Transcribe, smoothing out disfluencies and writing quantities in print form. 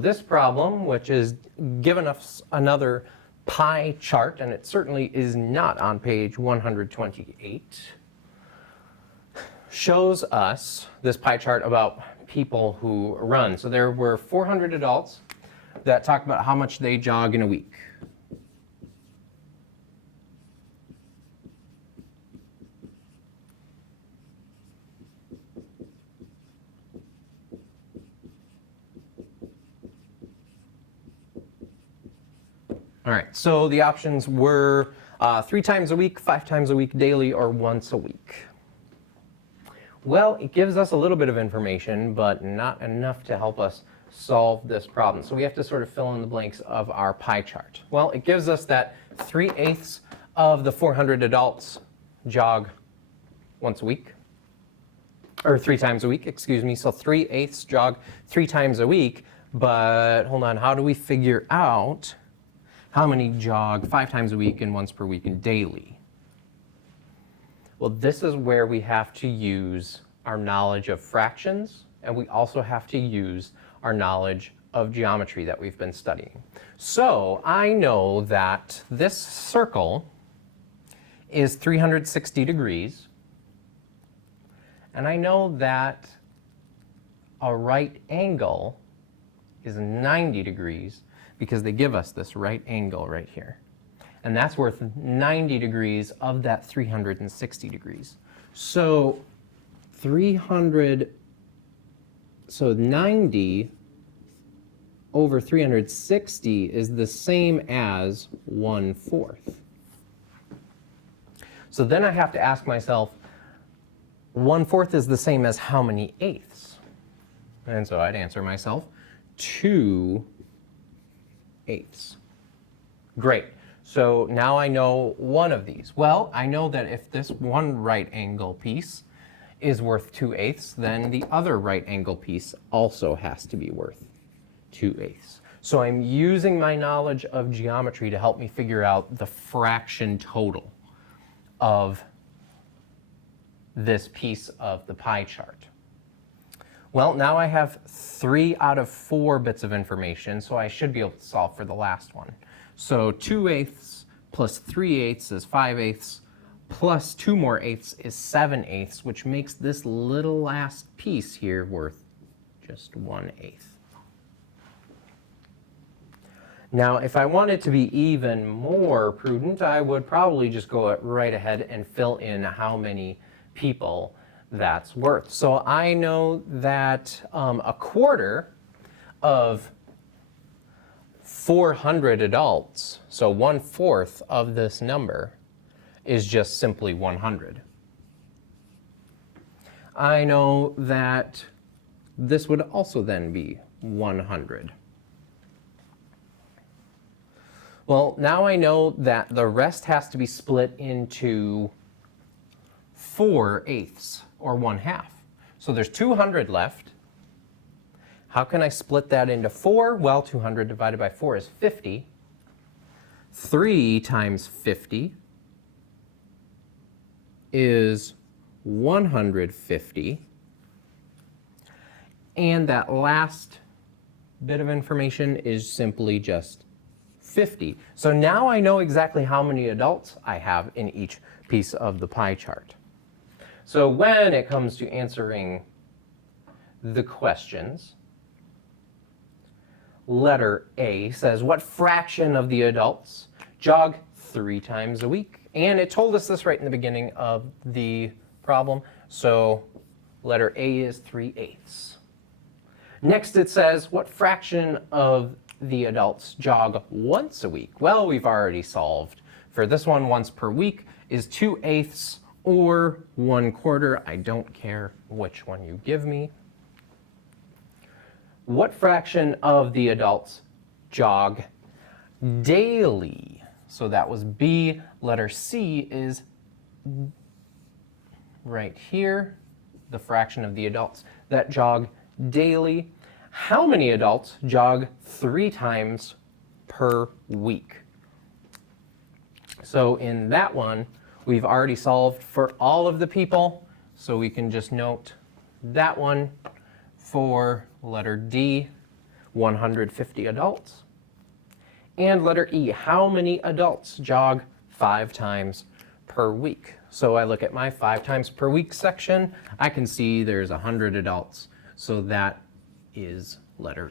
This problem, which is given us another pie chart, and it certainly is not on page 128, shows us this pie chart about people who run. So there were 400 adults that talk about how much they jog in a week. All right, so the options were 3 times a week, 5 times a week, daily, or once a week. Well, it gives us a little bit of information, but not enough to help us solve this problem. So we have to sort of fill in the blanks of our pie chart. Well, it gives us that 3/8 of the 400 adults jog once a week, or 3 times a week, excuse me. So 3/8 jog 3 times a week, but hold on, how do we figure out how many jog 5 times a week and once per week and daily? Well, this is where we have to use our knowledge of fractions, and we also have to use our knowledge of geometry that we've been studying. So I know that this circle is 360 degrees, and I know that a right angle is 90 degrees, because they give us this right angle right here. And that's worth 90 degrees of that 360 degrees. So 90 over 360 is the same as 1/4. So then I have to ask myself, 1/4 is the same as how many eighths? And so I'd answer myself, 2/8. Great. So now I know one of these. Well, I know that if this one right angle piece is worth 2/8, then the other right angle piece also has to be worth 2/8. So I'm using my knowledge of geometry to help me figure out the fraction total of this piece of the pie chart. Well, now I have 3 out of 4 bits of information, so I should be able to solve for the last one. So 2/8 plus 3/8 is 5/8, plus 2 more eighths is 7/8, which makes this little last piece here worth just 1/8. Now, if I wanted to be even more prudent, I would probably just go right ahead and fill in how many people that's worth. So I know that a quarter of 400 adults, so 1/4 of this number, is just simply 100. I know that this would also then be 100. Well, now I know that the rest has to be split into 4/8, or 1/2. So there's 200 left. How can I split that into 4? Well, 200 divided by 4 is 50. 3 times 50 is 150. And that last bit of information is simply just 50. So now I know exactly how many adults I have in each piece of the pie chart. So when it comes to answering the questions, letter A says, what fraction of the adults jog 3 times a week? And it told us this right in the beginning of the problem. So letter A is 3/8. Next it says, what fraction of the adults jog once a week? Well, we've already solved for this one. Once per week is 2/8 or 1/4. I don't care which one you give me. What fraction of the adults jog daily? So that was B. Letter C is right here, the fraction of the adults that jog daily. How many adults jog 3 times per week? So in that one, we've already solved for all of the people, so we can just note that one for letter D. 150 adults. And letter E, how many adults jog 5 times per week? So I look at my 5 times per week section. I can see there's 100 adults. So that is letter